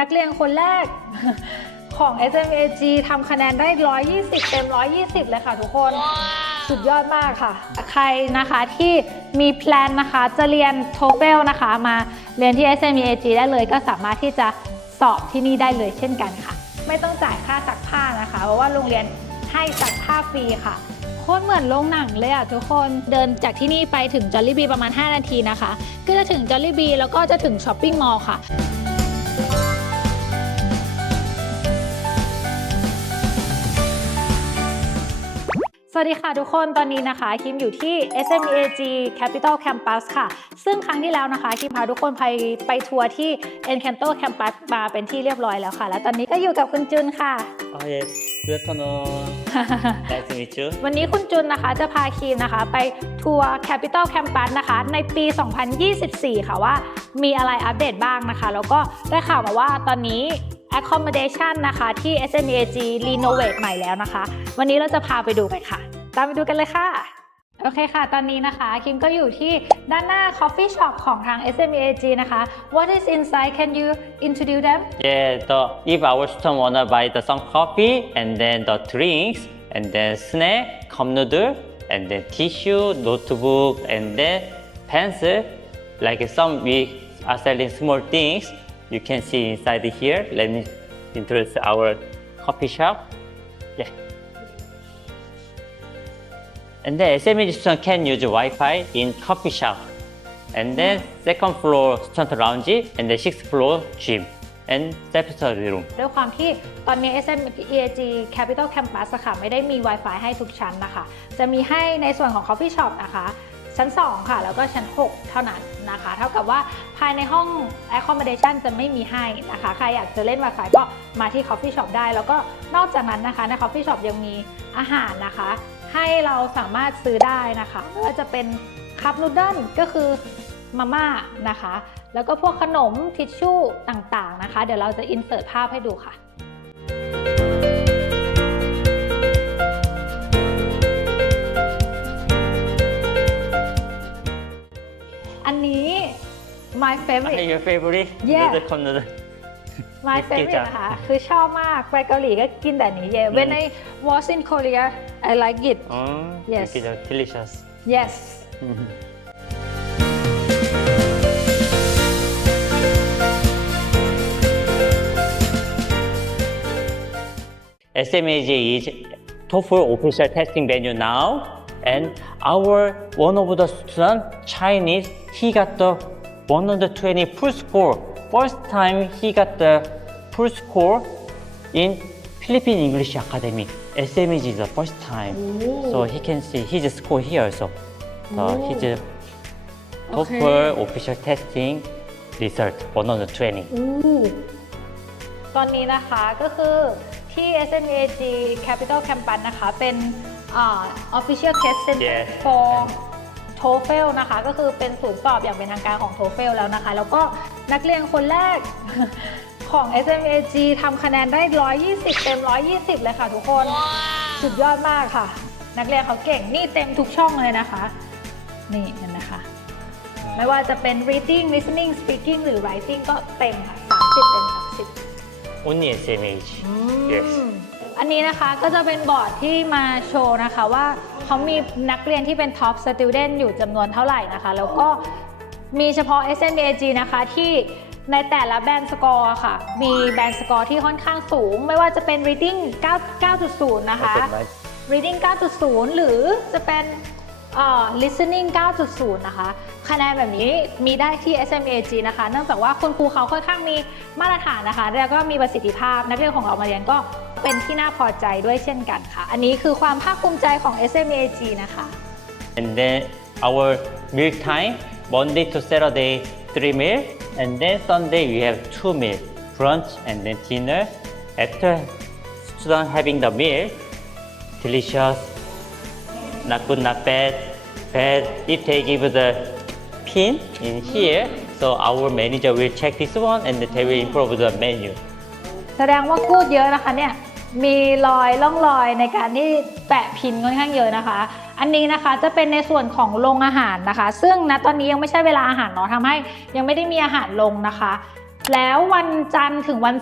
นักเรียนคนแรกของ SMAG ทำคะแนนได้ 120 เต็ม 120 เลยค่ะทุกคน สุดยอดมากค่ะ ใครนะคะที่มีแพลนนะคะ จะเรียน TOEFL นะคะ มาเรียนที่ SMAG ได้เลยก็สามารถที่จะสอบที่นี่ได้เลยเช่นกันค่ะ ไม่ต้องจ่ายค่าซักผ้านะคะ เพราะว่าโรงเรียนให้ซักผ้าฟรีค่ะโคตรเหมือนโรงหนังเลยอะทุกคนเดินจากที่นี่ไปถึงจอ l ลี่บีประมาณ 5 นาทีนะคะ ก็จะถึงจอ l ลี่บีแล้วก็จะถึงช้อปปิ้งมอลล์ค่ะ วัสดีค่ะทุกคนตอนนี้นะคะคิมอยู่ที่ SMEAG Capital Campus ค่ะ ซึ่งครั้งที่แล้วนะคะคิมพาทุกคนไปไปทัวร์ที่ Encanto Campus มาเป็นที่เรียบร้อยแล้วค่ะ และตอนนี้ก็อยู่กับคุณจุนค่ะ Oh yes, good afternoon. nice to meet you. วันนี้คุณจุนนะคะจะพาคีมนะคะไปทัวร์ Capital Campus นะคะในปี 2024 ค่ะว่ามีอะไรอัปเดตบ้างนะคะ แล้วก็ได้ข่าวมาว่าตอนนี้ accommodation นะคะที่ SMEAG renovate ใหม่แล้วนะคะ วันนี้เราจะพาไปดูกันค่ะ ตามไปดูกันเลยค่ะโอเคค่ะ ตอนนี้นะคะ คิมก็อยู่ที่ด้านหน้า coffee shop ของทาง SMEAG นะคะ What is inside can you introduce them Yeah, the if our student wanna buy the some coffee and then the drinks and then snack, cup noodle and then tissue, notebook and then pencil. Like some we are selling small things. You can see inside here. Let me introduce our coffee shop. Yeah. And then SME student can use Wi-Fi in coffee shop. And then second floor student lounge and the sixth floor gym and self-study room. ด้วยความที่ตอนนี้ SMEAG Capital Campus อะค่ะไม่ได้มี Wi-Fi ให้ทุกชั้นนะคะ จะมีให้ในส่วนของ Coffee Shop นะคะ ชั้น 2 ค่ะ แล้วก็ชั้น 6 เท่านั้นนะคะ เท่ากับว่าภายในห้อง accommodation จะไม่มีให้นะคะ ใครอยากจะเล่น Wi-Fi ก็มาที่ Coffee Shop ได้ แล้วก็นอกจากนั้นนะคะใน Coffee Shop ยังมีอาหารนะคะ ให้เราสามารถซื้อได้นะคะไม่ว่าจะเป็นคัพนูเดิลก็คือมาม่านะคะ แล้วก็พวกขนมทิชชู่ต่างๆนะคะ เดี๋ยวเราจะอินเสิร์ตภาพให้ดูค่ะ my favorite Your favorite? Yeah. The cup noodle. my กิน favorite จ้ะ นะคะ คือชอบมาก ไปเกาหลีก็กินแต่นี้เย่ when I was in Korea I like it Oh, Yes. It is delicious. yes SMAG is TOEFL official testing venue now, and our one of the student Chinese he got the 120 full score. First time he got the full score in Philippine English Academy. SMAG is the first time, so he can see his score here also. So his TOEFL official testing result 120. อู้ตอนนี้นะคะก็คือที่ SMAG Capital Campus นะคะเป็นอ่า official test center Yes. for TOEFL นะคะก็คือเป็นศูนย์สอบอย่างเป็นทางการของ TOEFL แล้วนะคะ แล้วก็นักเรียนคนแรกของ SMAG ทำคะแนนได้ 120 เต็ม 120 เลยค่ะทุกคน สุดยอดมากค่ะ นักเรียนเขาเก่งนี่เต็มทุกช่องเลยนะคะ นี่เห็นไหมคะไม่ว่าจะเป็น reading listening speaking หรือ writing ก็เต็มค่ะ 30 เต็ม 30 Only SMAG. อื Yes. มอันนี้นะคะก็จะเป็นบอร์ดที่มาโชว์นะคะว่า เขามีนักเรียนที่เป็น top student อยู่จำนวนเท่าไหร่นะคะ แล้วก็มีเฉพาะ SMAG นะคะที่ในแต่ละแบนด์สกอร์ค่ะ มีแบนด์สกอร์ที่ค่อนข้างสูง ไม่ว่าจะเป็น reading 9 9.0 นะคะ Open mic. reading 9.0 หรือจะเป็นเอ่อ listening 9.0 นะคะ คะแนนแบบนี้มีได้ที่ SMAG นะคะ เนื่องจากว่าคุณครูเขาค่อนข้างมีมาตรฐานนะคะ แล้วก็มีประสิทธิภาพ นักเรียนของเรามาเรียนก็ เป็นที่น่าพอใจด้วยเช่นกันค่ะ อันนี้คือความภาคภูมิใจของ SMAG นะคะ And then our meal time, Monday to Saturday, three meal, and then Sunday we have two meal, brunch and then dinner. After student having the meal, delicious, not good, not bad, bad. If they give the pin in here, so our manager will check this one and they will improve the menu. แสดงว่ากูดเยอะนะคะเนี่ยมีรอยล่องรอยในการที่แปะพินค่อนข้างเยอะนะคะ อันนี้นะคะจะเป็นในส่วนของโรงอาหารนะคะ ซึ่งณตอนนี้ยังไม่ใช่เวลาอาหารเนาะทำให้ยังไม่ได้มีอาหารลงนะคะ แล้ววันจันทร์ถึงวัน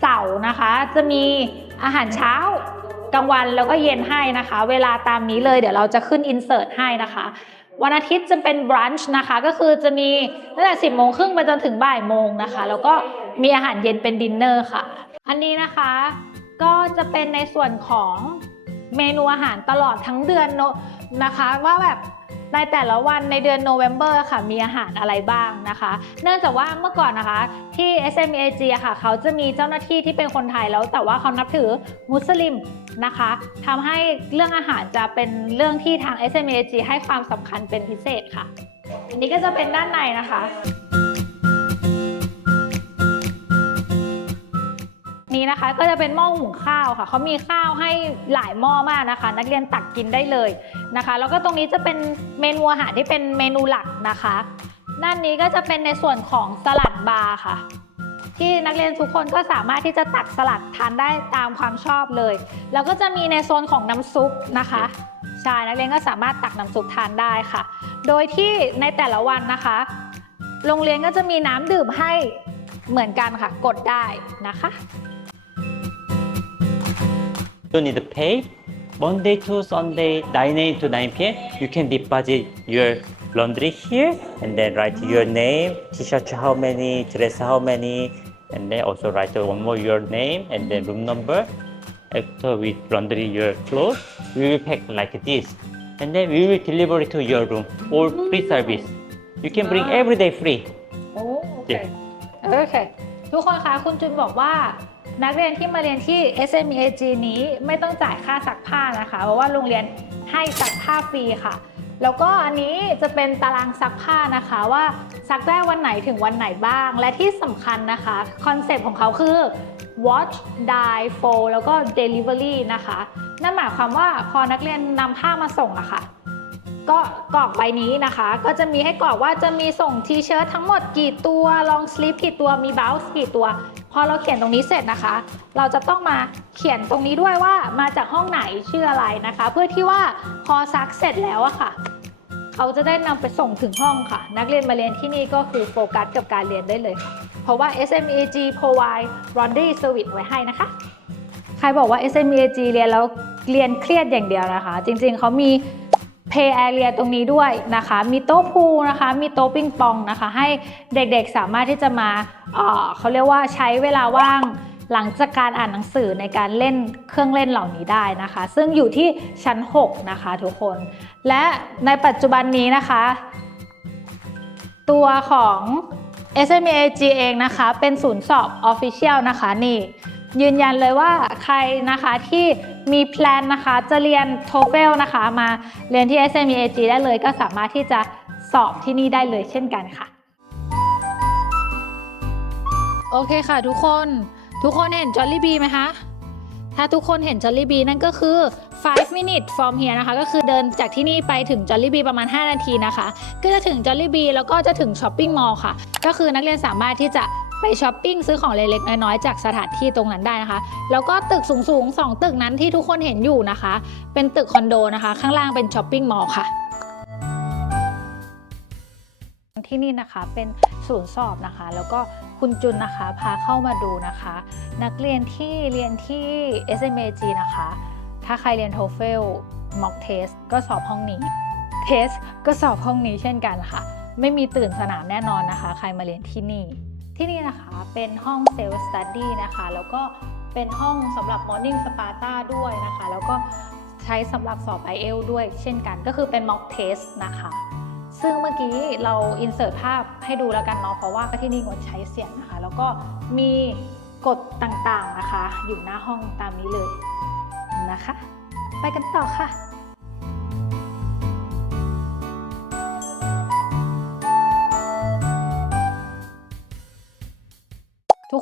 เสาร์นะคะ จะมีอาหารเช้ากลางวันแล้วก็เย็นให้นะคะ เวลาตามนี้เลยเดี๋ยวเราจะขึ้นอินเสิร์ตให้นะคะวันอาทิตย์จะเป็นบรันช์นะคะ ก็คือจะมีตั้งแต่10โมงครึ่งไปจนถึงบ่ายโมงนะคะ แล้วก็มีอาหารเย็นเป็นดินเนอร์ค่ะ อันนี้นะคะก็จะเป็นในส่วนของเมนูอาหารตลอดทั้งเดือนโนนะคะว่าแบบในแต่ละวันในเดือนโนเวม ber ค่ะมีอาหารอะไรบ้างนะคะ เนื่องจากว่าเมื่อก่อนนะคะที่ SMEAG อะค่ะ เขาจะมีเจ้าหน้าที่ที่เป็นคนไทยแล้ว แต่ว่าเขานับถือมุสลิมนะคะทำให้เรื่องอาหารจะเป็นเรื่องที่ทาง SMAG ให้ความสำคัญเป็นพิเศษค่ะ อันนี้ก็จะเป็นด้านในนะคะ นี้นะคะ ก็จะเป็นหม้อหุงข้าวค่ะเขามีข้าวให้หลายหม้อมากนะคะ นักเรียนตักกินได้เลยนะคะ แล้วก็ตรงนี้จะเป็นเมนูอาหารที่เป็นเมนูหลักนะคะด้านนี้ก็จะเป็นในส่วนของสลัดบาร์ค่ะ ที่นักเรียนทุกคนก็สามารถที่จะตักสลัดทานได้ตามความชอบเลย แล้วก็จะมีในโซนของน้ำซุปนะคะใช่นักเรียนก็สามารถตักน้ำซุปทานได้ค่ะ โดยที่ในแต่ละวันนะคะ โรงเรียนก็จะมีน้ำดื่มให้เหมือนกันค่ะ กดได้นะคะ You don't need to pay. Monday to Sunday, 9 a.m. to 9 p.m. You can deposit your laundry here and then write your name, t-shirt how many, dress how many, and then also write one more your name and then room number. After we laundry your clothes, we will pack like this. And then we will deliver it to your room or free service. You can bring Ah. every day free. โอ้โอเค Yeah. โอเค ทุกคนคะคุณจุนบอกว่า นักเรียนที่มาเรียนที่ SMEAG นี้ไม่ต้องจ่ายค่าซักผ้านะคะ เพราะว่าโรงเรียนให้ซักผ้าฟรีค่ะ แล้วก็อันนี้จะเป็นตารางซักผ้านะคะว่าซักได้วันไหนถึงวันไหนบ้าง และที่สำคัญนะคะคอนเซปต์ของเขาคือ watch dye fold แล้วก็ delivery นะคะ นั่นหมายความว่าพอนักเรียนนำผ้ามาส่งอะค่ะ ก็กรอกใบนี้นะคะ ก็จะมีให้กรอกว่าจะมีส่งทีเชิ้ตทั้งหมดกี่ตัวลองสลีปกี่ตัวมีบ o ลส์กี่ตัว พอเราเขียนตรงนี้เสร็จนะคะ เราจะต้องมาเขียนตรงนี้ด้วยว่ามาจากห้องไหนชื่ออะไรนะคะ เพื่อที่ว่าพอซักเสร็จแล้วอะค่ะ เขาจะได้นำไปส่งถึงห้องค่ะ นักเรียนมาเรียนที่นี่ก็คือโฟกัสกับการเรียนได้เลยค่ะเพราะว่า SMEG provide laundry service ไว้ให้นะคะ ใครบอกว่า SMEG เรียนแล้วเรียนเครียดอย่างเดียวนะคะ จริงๆเขามี Play Area ตรงนี้ด้วยนะคะ มีโต๊ะพูลนะคะ มีโต๊ะปิงปองนะคะ ให้เด็กๆสามารถที่จะมาเออเขาเรียกว่าใช้เวลาว่างหลังจากการอ่านหนังสือในการเล่นเครื่องเล่นเหล่านี้ได้นะคะ ซึ่งอยู่ที่ชั้น 6 นะคะทุกคน และในปัจจุบันนี้นะคะ ตัวของ SMAG เองนะคะ เป็นศูนย์สอบ Official นะคะนี่ ยืนยันเลยว่าใครนะคะที่มีแพลนนะคะ จะเรียน TOEFL นะคะ มาเรียนที่ SMEAG ได้เลย ก็สามารถที่จะสอบที่นี่ได้เลยเช่นกันค่ะ โอเคค่ะทุกคนทุกคนเห็น Jolly Bee ไหมคะ ถ้าทุกคนเห็น Jolly Bee นั่นก็คือ 5 minute from here นะคะ ก็คือเดินจากที่นี่ไปถึง Jolly Bee ประมาณ 5 นาทีนะคะ ก็จะถึง Jolly Bee แล้วก็จะถึงช้อปปิ้งมอลล์ค่ะ ก็คือนักเรียนสามารถที่จะ ไปช้อปปิ้งซื้อของเล็กๆน้อยๆจากสถานที่ตรงนั้นได้นะคะ แล้วก็ตึกสูงๆ2ตึกนั้นที่ทุกคนเห็นอยู่นะคะ เป็นตึกคอนโดนะคะ ข้างล่างเป็นช้อปปิ้งมอลล์ค่ะที่นี่นะคะเป็นศูนย์สอบนะคะ แล้วก็คุณจุนนะคะพาเข้ามาดูนะคะ นักเรียนที่เรียนที่ SMAG นะคะ ถ้าใครเรียน TOEFL mock test ก็สอบห้องนี้ test ก็สอบห้องนี้เช่นกันค่ะ ไม่มีตื่นสนามแน่นอนนะคะ ใครมาเรียนที่นี่ ที่นี่นะคะเป็นห้อง self study นะคะ แล้วก็เป็นห้องสำหรับ morning sparta ด้วยนะคะ แล้วก็ใช้สำหรับสอบ IELTS ด้วยเช่นกัน ก็คือเป็น mock test นะคะ ซึ่งเมื่อกี้เราอินเสิร์ตภาพให้ดูแล้วกันเนาะ เพราะว่าที่นี่งดใช้เสียงนะคะ แล้วก็มีกฎต่างๆนะคะ อยู่หน้าห้องตามนี้เลยนะคะ ไปกันต่อค่ะ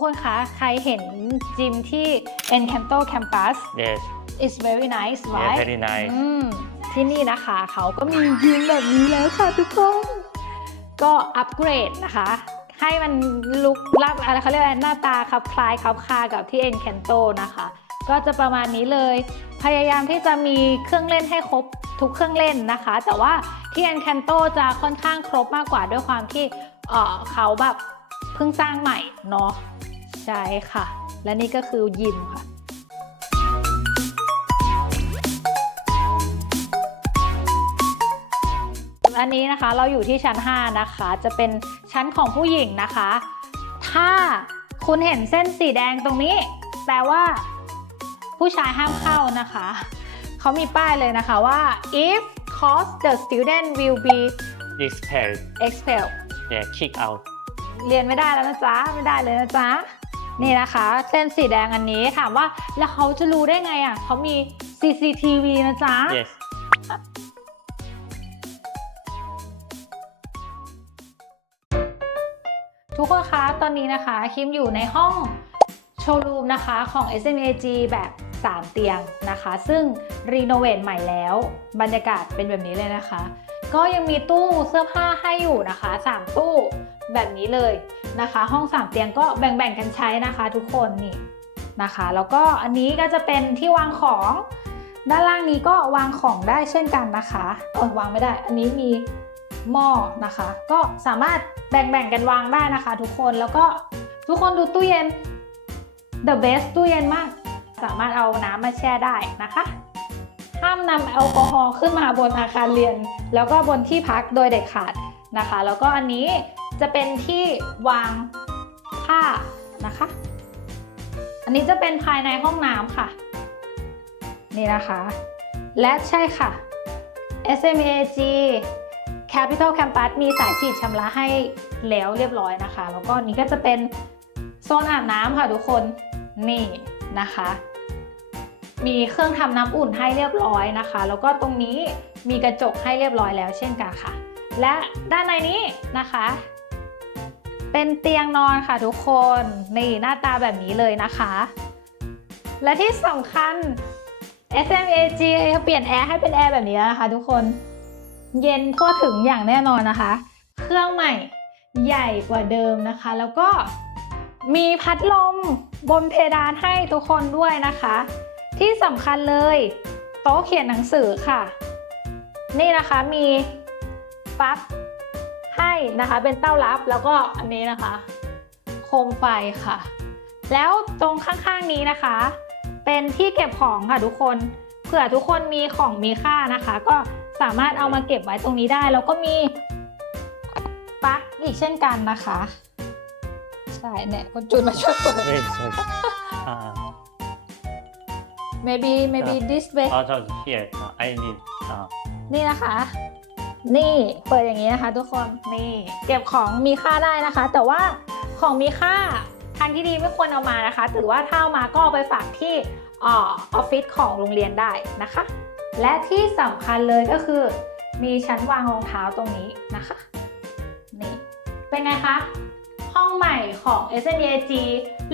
คนคะ ใครเห็นจิมที่ Encanto Campus Yes, it's very nice yeah, right very nice. อืมที่นี่นะคะ เขาก็มียิมแบบนี้แล้วค่ะทุกคน ก็อัปเกรดนะคะ ให้มันลุกลับอะไรเขาเรียกอะไรหน้าตาคลับคล้ายคลับคากับที่ Encanto นะคะ ก็จะประมาณนี้เลย พยายามที่จะมีเครื่องเล่นให้ครบทุกเครื่องเล่นนะคะ แต่ว่าที่ Encanto จะค่อนข้างครบมากกว่าด้วยความที่เอ่อเขาแบบพิ่งสร้างใหม่เนาะ ใช่ค่ะ และนี่ก็คือยิมค่ะอันนี้นะคะเราอยู่ที่ชั้น 5 นะคะ จะเป็นชั้นของผู้หญิงนะคะ ถ้าคุณเห็นเส้นสีแดงตรงนี้ แปลว่า ผู้ชายห้ามเข้านะคะ เขามีป้ายเลยนะคะว่า if cause the student will be expelled expelled yeah kick out เรียนไม่ได้แล้วนะจ๊ะ ไม่ได้เลยนะจ๊ะ นี่นะคะ เส้นสีแดงอันนี้ถามว่าแล้วเขาจะรู้ได้ไงอะเขามี CCTV นะจ๊ะ yes ทุกคนคะตอนนี้นะคะคิมอยู่ในห้องโชว์รูมนะคะของ SMAG แบบ 3 เตียงนะคะ ซึ่งรีโนเวทใหม่แล้ว บรรยากาศเป็นแบบนี้เลยนะคะ ก็ยังมีตู้เสื้อผ้าให้อยู่นะคะ 3 ตู้แบบนี้เลย นะคะ ห้อง 3 เตียงก็แบ่งๆกันใช้นะคะทุกคนนี่นะคะ แล้วก็อันนี้ก็จะเป็นที่วางของ ด้านล่างนี้ก็วางของได้เช่นกันนะคะเออวางไม่ได้ อันนี้มีหม้อนะคะ ก็สามารถแบ่งๆกันวางได้นะคะ ทุกคนแล้วก็ทุกคนดูตู้เย็น the best ตู้เย็นมาก สามารถเอาน้ำมาแช่ได้นะคะห้ามนำแอลกอฮอล์ขึ้นมาบนอาคารเรียน แล้วก็บนที่พักโดยเด็ดขาดนะคะ แล้วก็อันนี้ จะเป็นที่วางผ้านะคะ อันนี้จะเป็นภายในห้องน้ำค่ะ นี่นะคะ และใช่ค่ะ SMAG Capital Campus มีสายฉีดชำระให้แล้วเรียบร้อยนะคะ แล้วก็นี้ก็จะเป็นโซนอาบน้ำค่ะทุกคน นี่นะคะ มีเครื่องทำน้ำอุ่นให้เรียบร้อยนะคะ แล้วก็ตรงนี้มีกระจกให้เรียบร้อยแล้วเช่นกันค่ะ และด้านในนี้นะคะ เป็นเตียงนอนค่ะทุกคน นี่หน้าตาแบบนี้เลยนะคะ และที่สำคัญ SMAG เปลี่ยนแอร์ให้เป็นแอร์แบบนี้นะคะทุกคน เย็นทั่วถึงอย่างแน่นอนนะคะ เครื่องใหม่ใหญ่กว่าเดิมนะคะ แล้วก็มีพัดลมบนเพดานให้ทุกคนด้วยนะคะ ที่สำคัญเลยโต๊ะเขียนหนังสือค่ะ นี่นะคะมีปลั๊ก นะคะ เป็นเต้ารับแล้วก็อันนี้นะคะ โคมไฟค่ะ แล้วตรงข้างๆนี้นะคะ เป็นที่เก็บของค่ะทุกคนเผื่อทุกคนมีของมีค่านะคะ ก็สามารถเอามาเก็บไว้ตรงนี้ได้ แล้วก็มีปลั๊กอีกเช่นกันนะคะใช่เนี่ยคุณจูนมาช่วยเปิด yes yes uh, maybe maybe this way uh, so here uh, I need uh, นี่นะคะ นี่เปิดอย่างนี้นะคะ ทุกคนนี่เก็บของมีค่าได้นะคะ แต่ว่าของมีค่าทางที่ดีไม่ควรเอามานะคะถือว่าถ้าเอามาก็เอาไปฝากที่ออออฟฟิศของโรงเรียนได้นะคะ และที่สำคัญเลยก็คือ มีชั้นวางรองเท้าตรงนี้นะคะนี่เป็นไงคะห้องใหม่ของ s n a g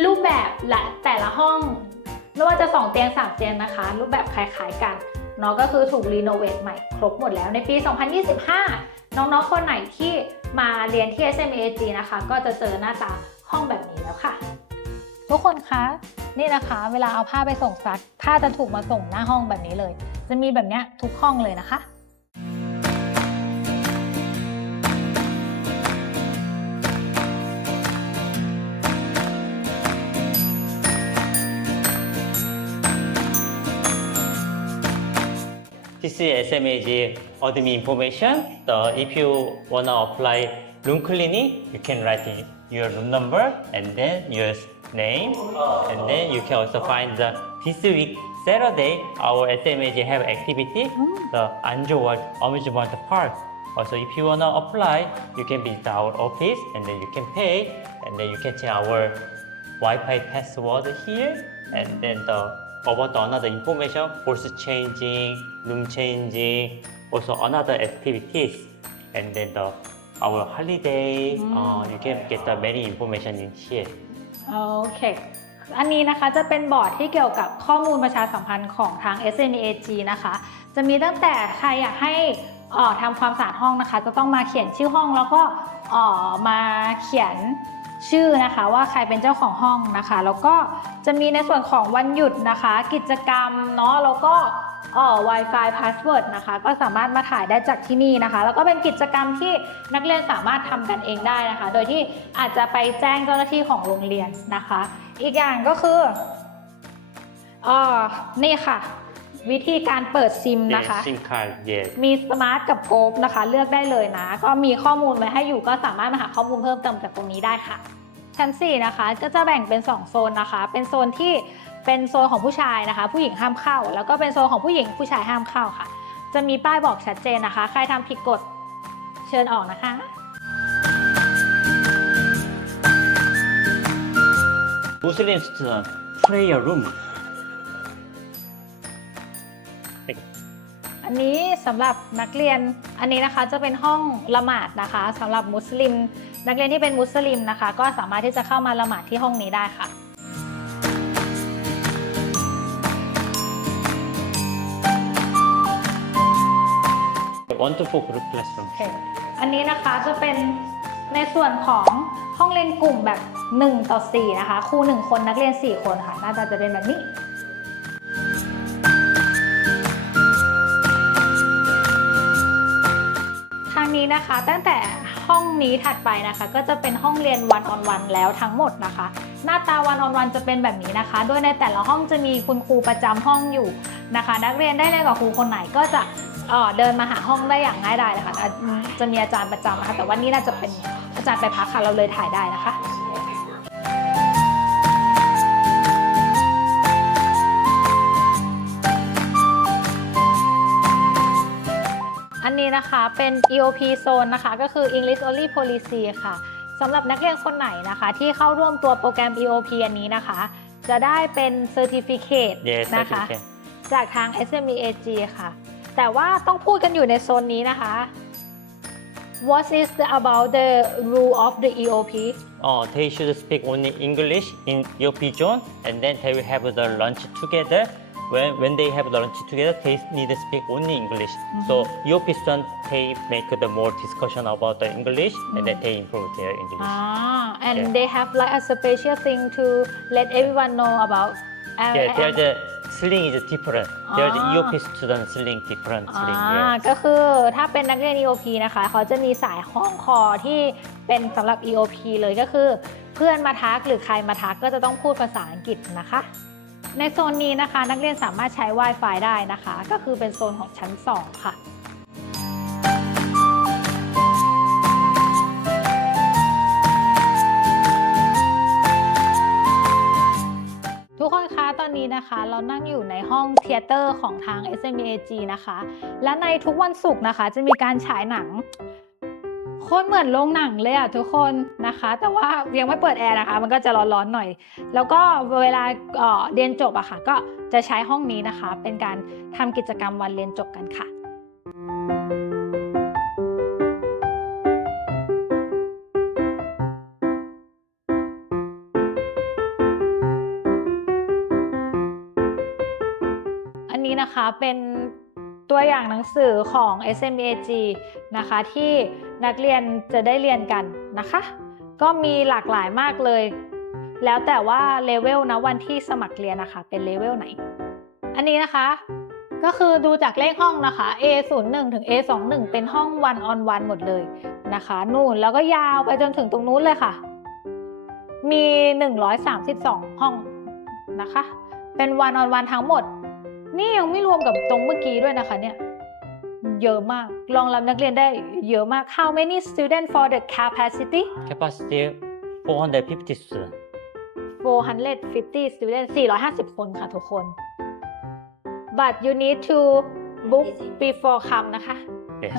รูปแบบและแต่ละห้องไม่ว่าจะ 2 เตียง 3 เตียงนะคะ รูปแบบคล้ายๆกัน เนาะก็คือถูกรีโนเวทใหม่ครบหมดแล้วในปี 2025 น้องๆ คนไหนที่มาเรียนที่ SMAG นะคะ ก็จะเจอหน้าตาห้องแบบนี้แล้วค่ะ ทุกคนคะนี่นะคะ เวลาเอาผ้าไปส่งซักผ้าจะถูกมาส่งหน้าห้องแบบนี้เลย จะมีแบบนี้ทุกห้องเลยนะคะ This is SMAG admin information. So if you wanna apply room cleaning, you can write in your room number and then your name, and then you can also find the this week Saturday our SMAG have activity, the Anjouwal Amusement Park. Also, if you wanna apply, you can visit our office and then you can pay, and then you can check our Wi-Fi password here, and then the about the another information, course changing, room changing, also another activities, and then the our holiday. Uh, you can get the many information in here. โอเค อันนี้นะคะจะเป็นบอร์ดที่เกี่ยวกับข้อมูลประชาสัมพันธ์ของทาง SNAG นะคะ จะมีตั้งแต่ใครอยากให้เอ่อทำความสะอาดห้องนะคะ จะต้องมาเขียนชื่อห้องแล้วก็เอ่อมาเขียน ชื่อนะคะว่าใครเป็นเจ้าของห้องนะคะ แล้วก็จะมีในส่วนของวันหยุดนะคะ กิจกรรมเนาะแล้วก็เอ่อ Wi-Fi password นะคะ ก็สามารถมาถ่ายได้จากที่นี่นะคะ แล้วก็เป็นกิจกรรมที่นักเรียนสามารถทำกันเองได้นะคะ โดยที่อาจจะไปแจ้งเจ้าหน้าที่ของโรงเรียนนะคะ อีกอย่างก็คือเอ่อนี่ค่ะ วิธีการเปิดซิมนะคะ Yes, SIM card. Yes. มีสมาร์ทกับโกลนะคะ เลือกได้เลยนะ ก็มีข้อมูลไว้ให้อยู่ก็สามารถมาหาข้อมูลเพิ่มเติมจากตรงนี้ได้ค่ะ ชั้น 4 นะคะ ก็จะแบ่งเป็น 2 โซนนะคะ เป็นโซนที่เป็นโซนของผู้ชายนะคะ ผู้หญิงห้ามเข้า แล้วก็เป็นโซนของผู้หญิงผู้ชายห้ามเข้าค่ะ จะมีป้ายบอกชัดเจนนะคะ ใครทำผิดกฎเชิญออกนะคะ Muslim student prayer room. อันนี้สำหรับนักเรียนอันนี้นะคะจะเป็นห้องละหมาดนะคะสำหรับมุสลิม นักเรียนที่เป็นมุสลิมนะคะ ก็สามารถที่จะเข้ามาละหมาดที่ห้องนี้ได้ค่ะ Wonderful group classroom. โอเคอันนี้นะคะจะเป็นในส่วนของห้องเรียนกลุ่มแบบ 1 ต่อ 4 นะคะครู1คนนักเรียน 4 คนค่ะหน้าตาจะเป็นแบบนี้ นี้นะคะ ตั้งแต่ห้องนี้ถัดไปนะคะ ก็จะเป็นห้องเรียนวันออนวันแล้วทั้งหมดนะคะ หน้าตาวันออนวันจะเป็นแบบนี้นะคะ โดยในแต่ละห้องจะมีคุณครูประจำห้องอยู่นะคะ นักเรียนได้เรียนกับครูคนไหนก็จะเดินมาหาห้องได้อย่างง่ายดายเลยค่ะอะจะมีอาจารย์ประจำนะคะแต่วันนี้น่าจะเป็นอาจารย์ไปพักค่ะเราเลยถ่ายได้นะคะ นนี้นะคะเป็น EOP zone นะคะ ก็คือ English Only Policy ค่ะสำหรับนักเรียนคนไหนนะคะ ที่เข้าร่วมตัวโปรแกรม EOP อันนี้นะคะ จะได้เป็น Certificate Yes, นะคะ certificate. จากทาง SMEAG ค่ะ แต่ว่าต้องพูดกันอยู่ในโซนนี้นะคะ What is the about the rule of the EOP Oh, they should speak only English in EOP zone, and then they will have the lunch together. When, when they have the lunch together, they need to speak only English. So EOP student, they make the more discussion about the English, and then they improve their English. Ah, and Yeah. they have like a special thing to let everyone know about. uh, Yeah, and- their the sling is different. Their the Ah. EOP student sling different อ่า sling. Yeah. ก็คือถ้าเป็นนักเรียน EOP นะคะ เขาจะมีสายห้องคอที่เป็นสำหรับ EOP เลยก็คือ เพื่อนมาทักหรือใครมาทักก็จะต้องพูดภาษาอังกฤษนะคะ ในโซนนี้นะคะ นักเรียนสามารถใช้ Wi-Fi ได้นะคะ ก็คือเป็นโซนของชั้น 2 ค่ะทุกคนคะ ตอนนี้นะคะเรานั่งอยู่ในห้องเทเตอร์ของทาง SMAG นะคะ และในทุกวันศุกร์นะคะ จะมีการฉายหนัง โคตรเหมือนโรงหนังเลยอะทุกคนนะคะ แต่ว่ายังไม่เปิดแอร์นะคะ มันก็จะร้อนๆหน่อย แล้วก็เวลาเเรียนจบอะค่ะ ก็จะใช้ห้องนี้นะคะ เป็นการทำกิจกรรมวันเรียนจบกันค่ะอันนี้นะคะเป็น ตัวอย่างหนังสือของ SMAG นะคะที่นักเรียนจะได้เรียนกันนะคะ ก็มีหลากหลายมากเลย แล้วแต่ว่าเลเวลนะวันที่สมัครเรียนนะคะเป็นเลเวลไหน อันนี้นะคะก็คือดูจากเลขห้องนะคะ A01 ถึง A21 เป็นห้อง one on one หมดเลยนะคะ นู่นแล้วก็ยาวไปจนถึงตรงนู้นเลยค่ะ มี 132 ห้องนะคะ เป็น one on one ทั้งหมด นี่ยังไม่รวมกับตรงเมื่อกี้ด้วยนะคะเนี่ย เยอะมากรองรับนักเรียนได้เยอะมาก How many student for the capacity Capacity 450 student. 450 student 450 คนค่ะทุกคน but you need to book before come นะคะ Yes.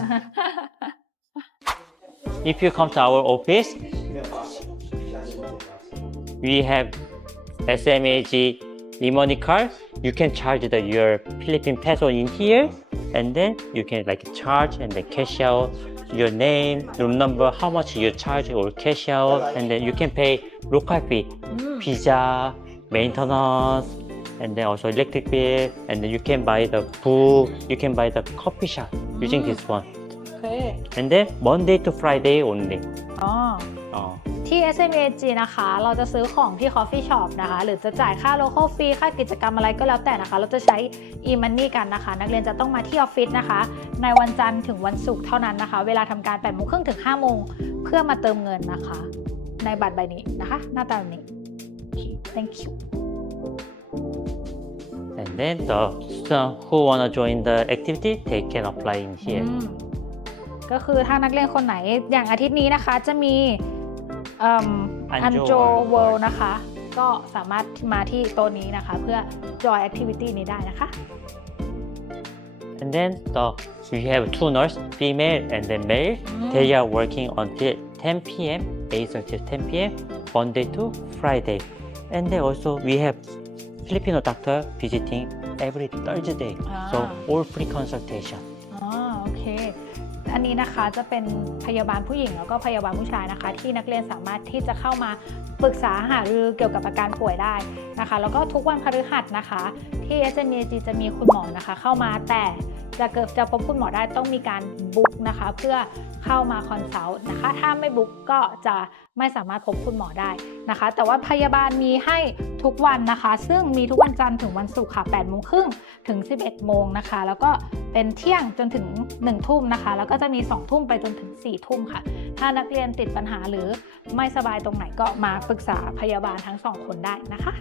if you come to our office, we have SMAG e-money card. you can charge the, your Philippine peso in here and then you can like charge and then cash out your name, room number, how much you charge or cash out and then you can pay local fee, mm. pizza, maintenance, and then also electric bill and then you can buy the food, you can buy the coffee shop using mm. this one. Okay. And then Monday to Friday only. Oh. oh. ที่ SMAG นะคะ เราจะซื้อของที่ Coffee Shop นะคะ หรือจะจ่ายค่า local fee ค่ากิจกรรมอะไรก็แล้วแต่นะคะ เราจะใช้ e-money กันนะคะ นักเรียนจะต้องมาที่ออฟฟิศนะคะ ในวันจันทร์ถึงวันศุกร์เท่านั้นนะคะ เวลาทำการ8โมงครึ่งถึง5โมงเพื่อมาเติมเงินนะคะ ในบัตรใบนี้นะคะ หน้าตาแบบนี้โอเค thank you And then the student who wanna join the activity, they can apply in here. อืมก็คือถ้านักเรียนคนไหนอย่างอาทิตย์นี้นะคะจะมี อัน Anjo โจ World เวิลด์นะคะ ก็สามารถมาที่โตัวนี้นะคะ เพื่อ join activity นี้ได้นะคะ And then the we have two nurses, female and then male. Mm. They are working until 10 p.m. 8 until 10 p.m. Monday to Friday. And then also we have Filipino doctor visiting every Thursday. So Ah. all free consultation. อันนี้นะคะจะเป็นพยาบาลผู้หญิงแล้วก็พยาบาลผู้ชายนะคะ ที่นักเรียนสามารถที่จะเข้ามาปรึกษาหารือเกี่ยวกับอาการป่วยได้นะคะ แล้วก็ทุกวันพฤหัสนะคะ ที่ s m a g จะมีคุณหมอนะคะ เข้ามาแต่จะเกิดจะพบคุณหมอได้ต้องมีการบุ๊กนะคะ เพื่อเข้ามาคอนซัลท์นะคะ ถ้าไม่บุ๊กก็จะไม่สามารถพบคุณหมอได้นะคะ แต่ว่าพยาบาลมีให้ทุกวันนะคะ ซึ่งมีทุกวันจันทร์ถึงวันศุกร์ค่ะ8โมงครึ่งถึง 11 โมงนะคะ แล้วก็เป็นเที่ยงจนถึง 1 ทุ่มนะคะ แล้วก็จะมี 2 ทุ่มไปจนถึง 4 ทุ่มค่ะ ถ้านักเรียนติดปัญหาหรือไม่สบายตรงไหนก็มาปรึกษาพยาบาลทั้งสองคนได้นะคะ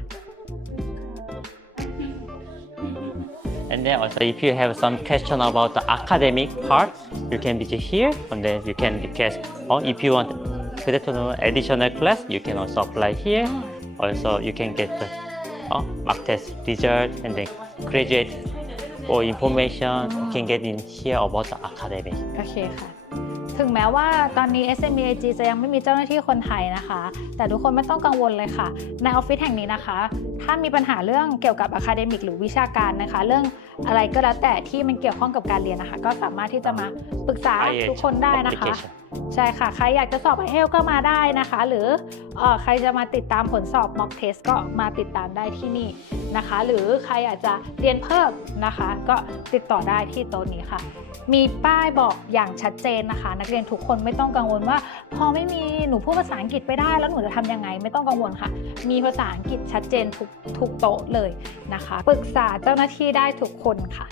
And then also if you have some question about the academic part, you can visit here and then you can request or if you want additional additional class, you can also apply here. Also you can get the uh, mock test result and then graduate or information you can get in here about the academic. โอเคค่ะ ถึงแม้ว่าตอนนี้ SMBAG จะยังไม่มีเจ้าหน้าที่คนไทยนะคะ แต่ทุกคนไม่ต้องกังวลเลยค่ะ ในออฟฟิศแห่งนี้นะคะ ถ้ามีปัญหาเรื่องเกี่ยวกับอะคาเดมิกหรือวิชาการนะคะ เรื่องอะไรก็แล้วแต่ที่มันเกี่ยวข้องกับการเรียนนะคะ ก็สามารถที่จะมาปรึกษา IELTS ทุกคนได้นะคะ application ใช่ค่ะ ใครอยากจะสอบ i อ l ก็มาได้นะคะ หรือออใครจะมาติดตามผลสอบ mock test ก็มาติดตามได้ที่นี่นะคะ หรือใครอยากจะเรียนเพิ่มนะคะ ก็ติดต่อได้ที่โต๊ะนี้ค่ะ มีป้ายบอกอย่างชัดเจนนะคะ นักเรียนทุกคนไม่ต้องกังวลว่า พอไม่มีหนูพูดภาษาอังกฤษไปได้ แล้วหนูจะทำยังไงไม่ต้องกังวลค่ะ มีภาษาอังกฤษชัดเจนทุกทุกโต๊ะเลยนะคะปรึกษาเจ้าหน้าที่ได้ทุกคนค่ะ